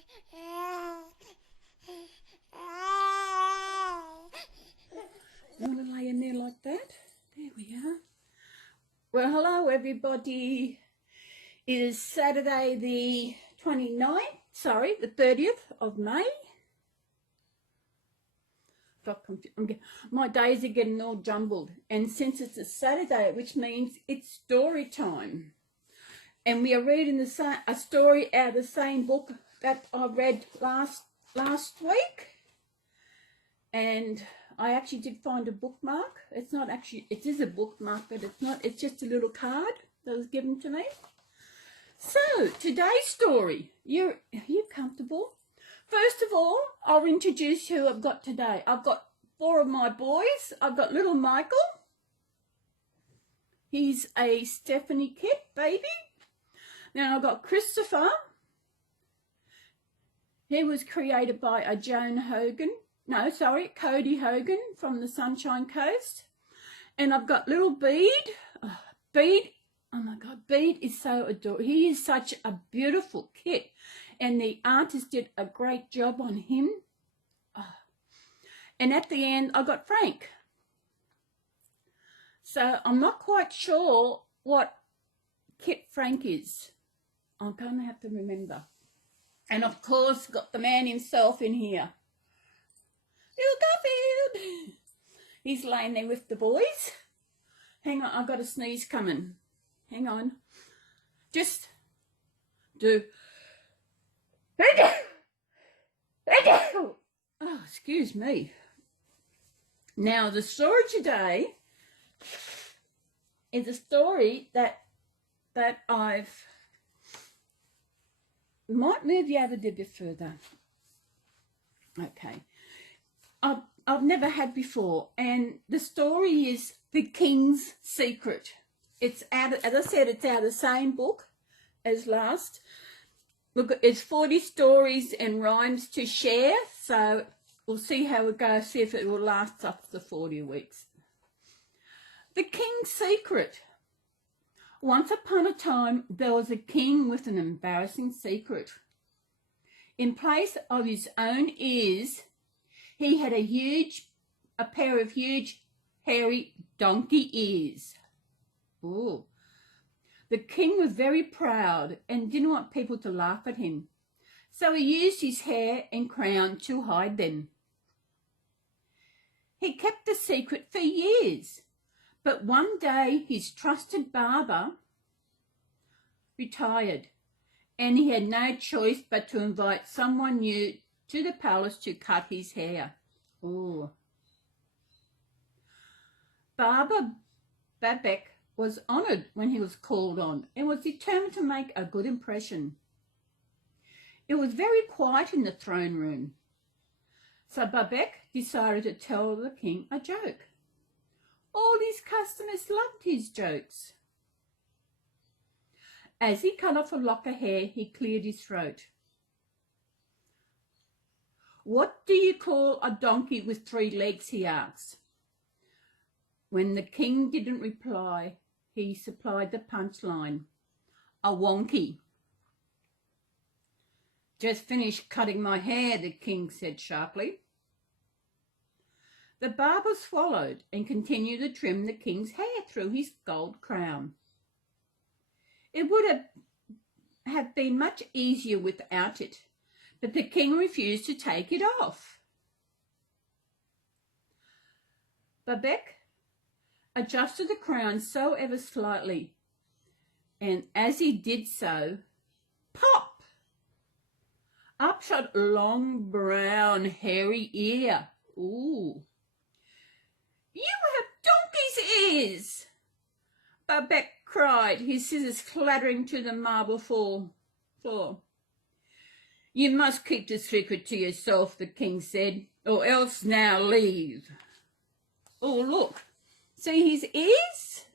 You want to lay in there like that? There we are. Well, hello everybody. It is Saturday the 30th of May. My days are getting all jumbled, and since it's a Saturday, which means it's story time, and we are reading a story out of the same book that I read last week, and I actually did find a bookmark. It's not actually, it is a bookmark, but it's not, it's just a little card that was given to me. So, today's story, are you comfortable? First of all, I'll introduce who I've got today. I've got 4 of my boys. I've got little Michael. He's a Stephanie Kit baby. Now I've got Christopher. He was created by a Cody Hogan from the Sunshine Coast. And I've got little Bede. Bede, oh my God, Bede is so adorable. He is such a beautiful kit. And the artist did a great job on him. And at the end, I got Frank. So I'm not quite sure what kit Frank is. I'm going to have to remember. And of course, got the man himself in here. Little Garfield. He's laying there with the boys. Hang on, I've got a sneeze coming. Hang on. Just do. Oh, excuse me. Now, the story today is a story that I've might move you over a bit further. Okay. I've never had before, and the story is The King's Secret. It's out, as I said, it's out of the same book as last. Look, it's 40 stories and rhymes to share, so we'll see how it goes, see if it will last up to 40 weeks. The King's Secret. Once upon a time, there was a king with an embarrassing secret. In place of his own ears, he had a pair of huge, hairy donkey ears. Ooh. The king was very proud and didn't want people to laugh at him, so he used his hair and crown to hide them. He kept the secret for years, but one day his trusted barber retired, and he had no choice but to invite someone new to the palace to cut his hair. Ooh. Barber Babek was honoured when he was called on and was determined to make a good impression. It was very quiet in the throne room, so Babek decided to tell the king a joke. All his customers loved his jokes. As he cut off a lock of hair, he cleared his throat. "What do you call a donkey with 3 legs?" he asked. When the king didn't reply, he supplied the punchline. "A wonky." "Just finished cutting my hair," the king said sharply. The barber swallowed and continued to trim the king's hair through his gold crown. It would have been much easier without it, but the king refused to take it off. Babek adjusted the crown so ever slightly, and as he did so, pop! Up shot a long, brown, hairy ear. Ooh! "You have donkey's ears!" Babek cried, his scissors clattering to the marble floor. "You must keep the secret to yourself," the king said, "or else now leave." Oh, look. See his ears?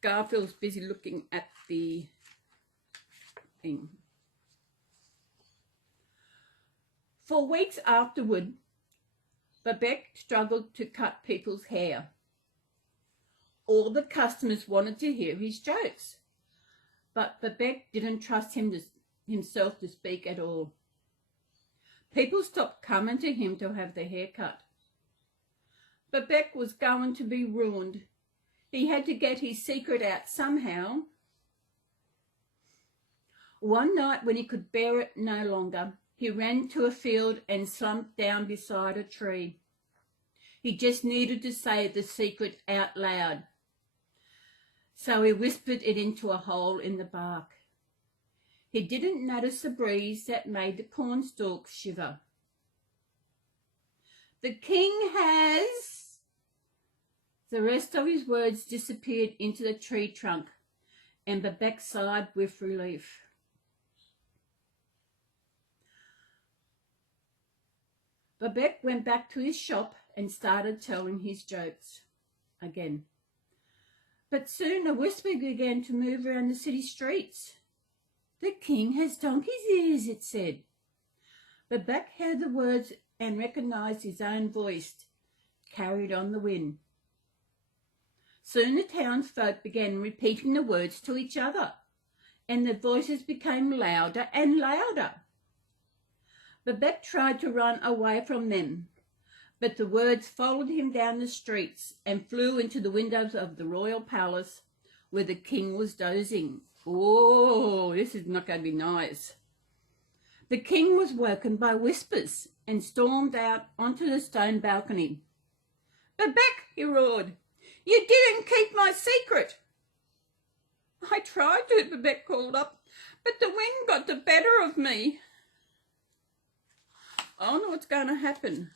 Garfield's busy looking at the thing. For weeks afterward, Babek struggled to cut people's hair. All the customers wanted to hear his jokes, but Babette didn't trust himself to speak at all. People stopped coming to him to have their hair cut. Babette was going to be ruined. He had to get his secret out somehow. One night when he could bear it no longer, he ran to a field and slumped down beside a tree. He just needed to say the secret out loud. So he whispered it into a hole in the bark. He didn't notice the breeze that made the cornstalks shiver. The king has... The rest of his words disappeared into the tree trunk, and Babette sighed with relief. Babette went back to his shop and started telling his jokes again. But soon a whisper began to move around the city streets. "The king has donkey's ears," it said. Babette heard the words and recognized his own voice, carried on the wind. Soon the townsfolk began repeating the words to each other, and the voices became louder and louder. Babette tried to run away from them, but the words followed him down the streets and flew into the windows of the royal palace where the king was dozing. Oh, this is not going to be nice. The king was woken by whispers and stormed out onto the stone balcony. "Babette," he roared, "you didn't keep my secret." "I tried to," Babette called up, "but the wind got the better of me." I don't know what's going to happen.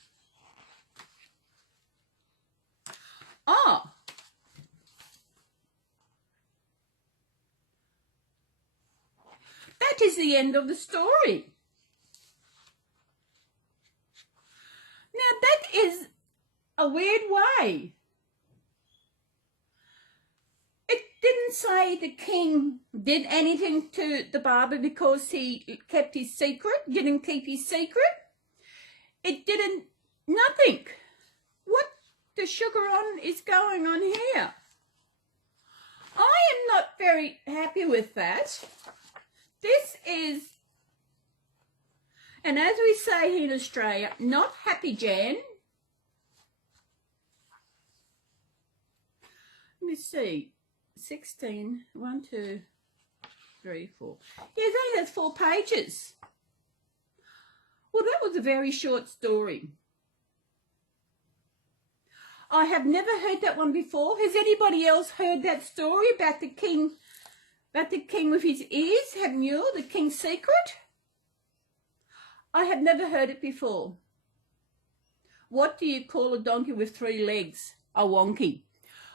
Oh. That is the end of the story. Now that is a weird way. It didn't say the king did anything to the barber because he kept his secret, didn't keep his secret. It didn't, nothing. What the sugar on is going on here? I am not very happy with that. This is, and as we say here in Australia, not happy, Jan. Let me see. 16, 1, 2, 3, 4. Yes, only has 4 pages. Well, that was a very short story. I have never heard that one before. Has anybody else heard that story about the king with his ears? Have you? The king's secret? I have never heard it before. What do you call a donkey with 3 legs? A wonky.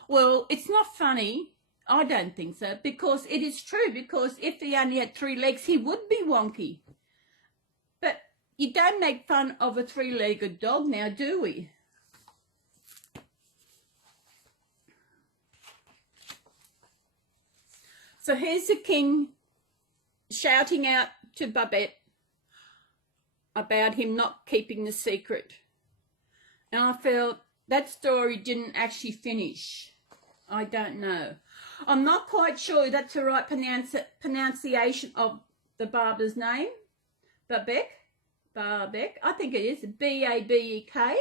Well, it's not funny. I don't think so, because it is true, because if he only had 3 legs, he would be wonky. But you don't make fun of a 3-legged dog now, do we? So here's the king shouting out to Babette about him not keeping the secret. And I felt that story didn't actually finish. I don't know. I'm not quite sure that's the right pronunciation of the barber's name. Babette. I think it is B-A-B-E-K,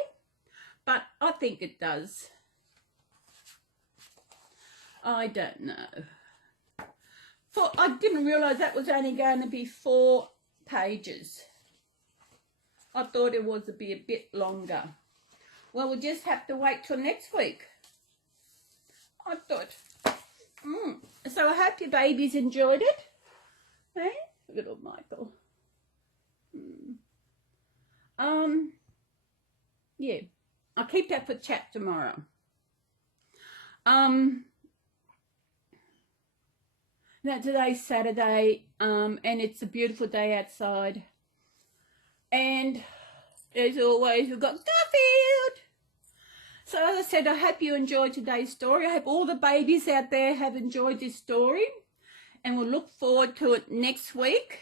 but I think it does. I don't know. I didn't realise that was only going to be 4 pages. I thought it was to be a bit longer. Well, we'll just have to wait till next week. I thought. So I hope your babies enjoyed it. Hey, little Michael. Yeah, I'll keep that for chat tomorrow. Now today's Saturday, and it's a beautiful day outside. And as always, we've got Garfield. So as I said, I hope you enjoyed today's story. I hope all the babies out there have enjoyed this story, and we'll look forward to it next week.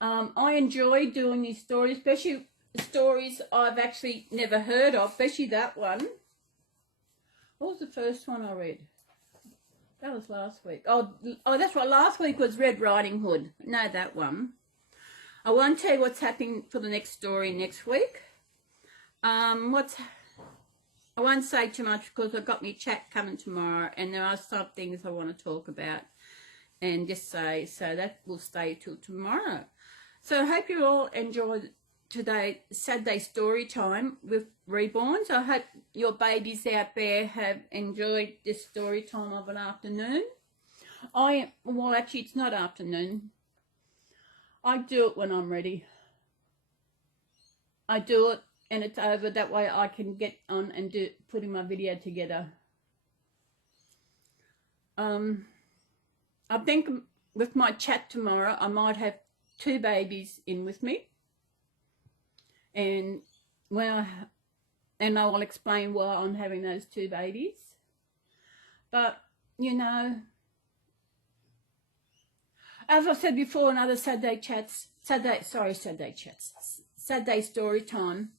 I enjoy doing these stories, especially stories I've actually never heard of, especially that one. What was the first one I read? That was last week. Oh, that's right. Last week was Red Riding Hood. No, that one. I won't tell you what's happening for the next story next week. I won't say too much because I've got my chat coming tomorrow, and there are some things I want to talk about and just say, so that will stay till tomorrow. So I hope you all enjoyed today, Saturday story time with Reborn. So I hope your babies out there have enjoyed this story time of an afternoon. Well, actually, it's not afternoon. I do it when I'm ready. I do it and it's over. That way I can get on and putting my video together. I think with my chat tomorrow, I might have 2 babies in with me. And I will explain why I'm having those 2 babies. But, you know, as I said before in other Saturday story time,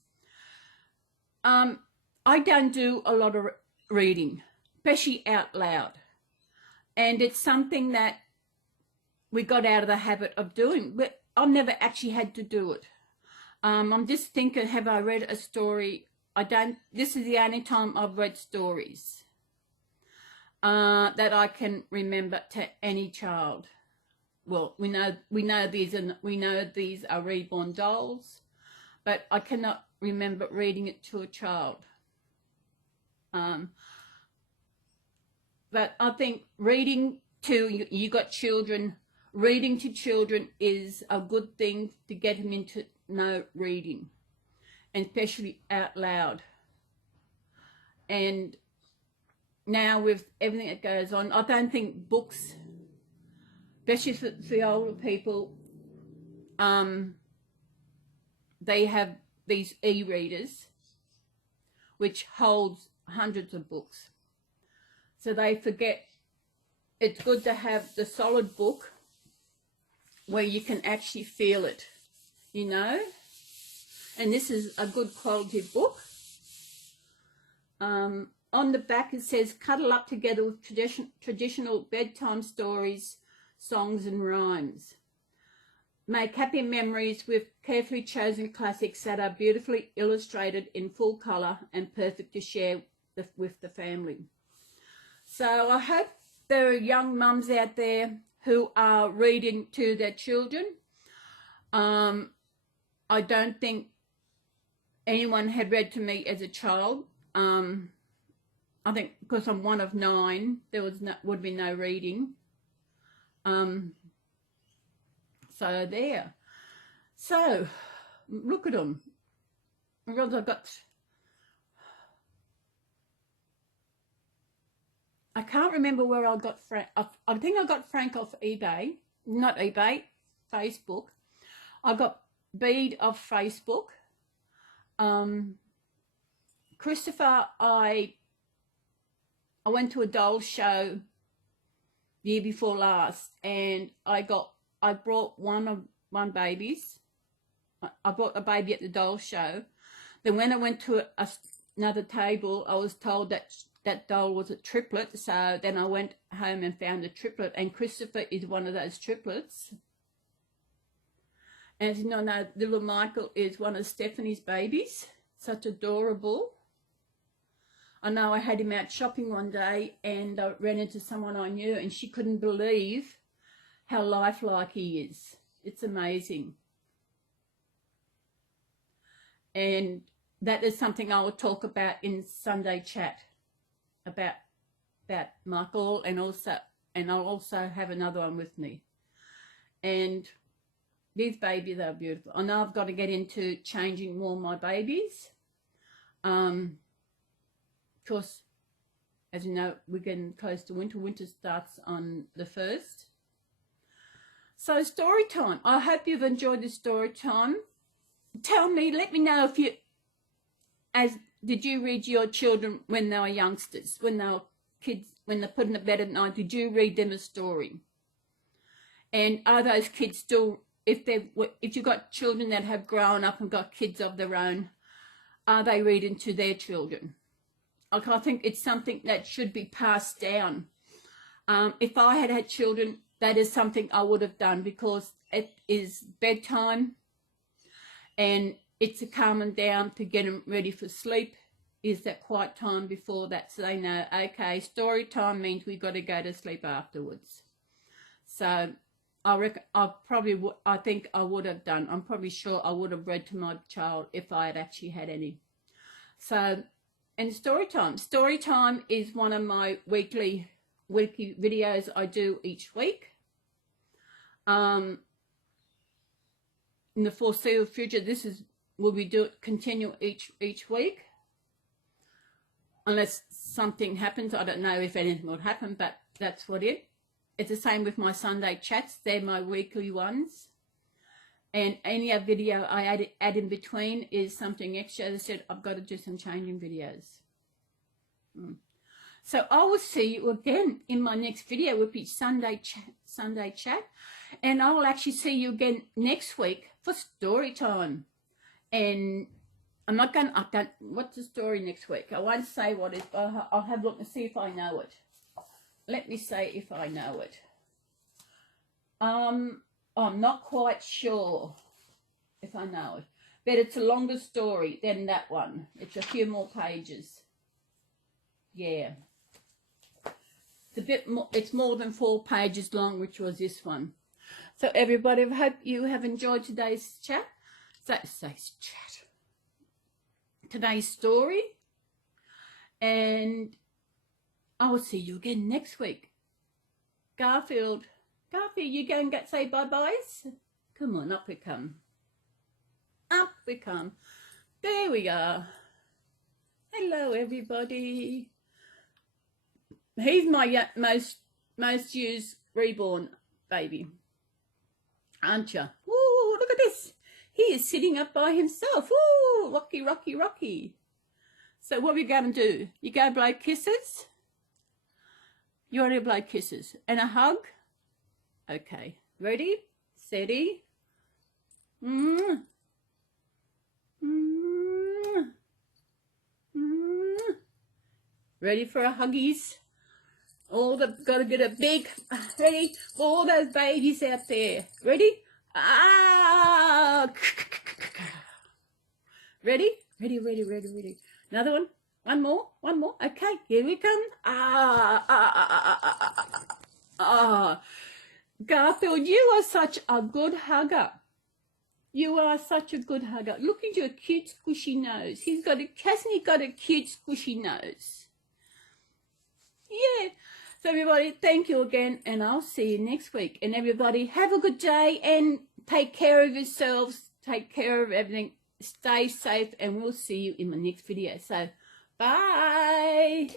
I don't do a lot of reading, especially out loud. And it's something that we got out of the habit of doing, but I've never actually had to do it. I'm just thinking, have I read a story? This is the only time I've read stories that I can remember to any child. Well, we know these are Reborn dolls, but I cannot remember reading it to a child. But I think reading to you got children. Reading to children is a good thing to get them into know reading, and especially out loud. And now with everything that goes on, I don't think books, especially for the older people, they have these e-readers which holds hundreds of books, so they forget. It's good to have the solid book where you can actually feel it, you know. And this is a good quality book. On the back it says, cuddle up together with traditional bedtime stories, songs and rhymes. Make happy memories with carefully chosen classics that are beautifully illustrated in full colour and perfect to share with the family. So I hope there are young mums out there who are reading to their children. I don't think anyone had read to me as a child. I think because I'm one of 9, there would be no reading. So there. So look at them. I can't remember where I got Frank. I think I got Frank off eBay. Not eBay, Facebook. I got Bede off Facebook. Christopher, I went to a doll show year before last, and I brought one babies. I bought a baby at the doll show. Then when I went to another table, I was told that doll was a triplet. So then I went home and found a triplet, and Christopher is one of those triplets. And you know, little Michael is one of Stephanie's babies. Such adorable. I know I had him out shopping one day, and I ran into someone I knew, and she couldn't believe how lifelike he is. It's amazing. And that is something I will talk about in Sunday chat about Michael, and I'll also have another one with me. And these babies are beautiful. I know I've got to get into changing more of my babies. Of course, as you know, we're getting close to winter. Winter starts on the 1st. So story time. I hope you've enjoyed this story time. Tell me, let me know if did you read your children when they were youngsters, when they were kids, when they're put in the bed at night? Did you read them a story? And are those kids still, if you've got children that have grown up and got kids of their own, are they reading to their children? Like, I think it's something that should be passed down. If I had had children, that is something I would have done, because it is bedtime and it's a calming down to get them ready for sleep. Is that quiet time before that, so they know, okay, story time means we got to go to sleep afterwards. So I reckon I think I would have done. I'm probably sure I would have read to my child if I had actually had any. So, and story time. Story time is one of my weekly videos I do each week. In the foreseeable future, will be continue each week. Unless something happens, I don't know if anything will happen, but that's what it is. It's the same with my Sunday chats. They're my weekly ones. And any other video I add in between is something extra. As I said, I've got to do some changing videos. So I will see you again in my next video, which will be Sunday chat. And I will actually see you again next week for story time. And I'm not going to, what's the story next week? I won't say what it is, but I'll have a look and see if I know it. Let me say if I know it. I'm not quite sure if I know it. But it's a longer story than that one. It's a few more pages. Yeah. It's a bit more, it's more than 4 pages long, which was this one. So everybody, I hope you have enjoyed today's chat. Today's story, and I will see you again next week. Garfield, you go and say bye-byes? Come on, up we come. Up we come. There we are. Hello, everybody. He's my most used Reborn baby, aren't you? Ooh, look at this. He is sitting up by himself. Ooh, rocky, rocky, rocky. So what are we going to do? You go blow kisses? You want to blow kisses? And a hug? Okay. Ready? Steady. Ready for a huggies? Got to get a big, ready for all those babies out there. Ready? Ah! Ready? Ready. Another one. One more. Okay, here we come. Garfield, you are such a good hugger. You are such a good hugger. Look at your cute squishy nose. Hasn't he got a cute squishy nose? Yeah. So everybody, thank you again, and I'll see you next week. And everybody, have a good day and take care of yourselves. Take care of everything. Stay safe, and we'll see you in my next video. So, bye.